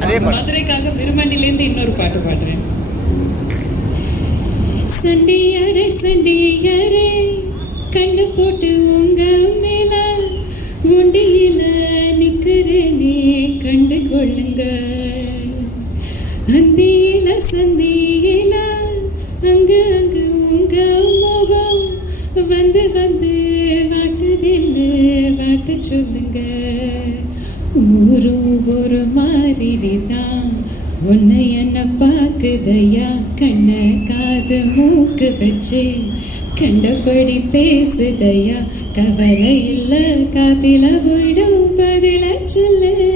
மதுரைக்காக விருமண்டிலேருந்து இன்னொரு பாட்டு பாடுறேன். சண்டியாரே சண்டியாரே கண்ணு போட்டு உங்க மேல ஒண்டியில நிக்கிறேனே கண்டு கொள்ளுங்க. அந்தியில சந்தியில அங்கு அங்கு உங்க முகம் வந்து வந்து வாட்டுதின்னு வார்த்தை சொல்லுங்க. ஊரும் ஒரு மாதிரிதான் உன்னை என்ன பாக்குதையா, கண்ண காது மூக்கு வச்சு கண்டபடி பேசுதையா. கவலை இல்ல காத்தில போயிடும் பதில சொல்லு.